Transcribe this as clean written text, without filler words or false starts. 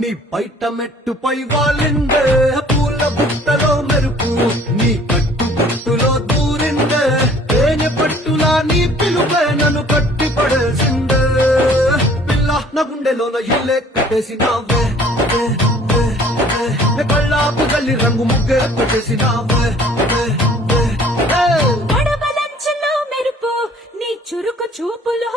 నీ బయట మెట్టుపై వాలిందే పూల బుట్టలో మెరుపు నీ కట్టు బుట్టులో దూరిందే తేనె పట్టులా నీ పిలుపే నన్ను కట్టి పడేసిందే పిల్ల నా గుండెలోన ఇల్లే కట్టేసినావే కళ్ళాపు గల్లి రంగు ముగ్గే పెట్టేసినావే గొడవలంచులో మెరుపు నీ చురుకు చూపులో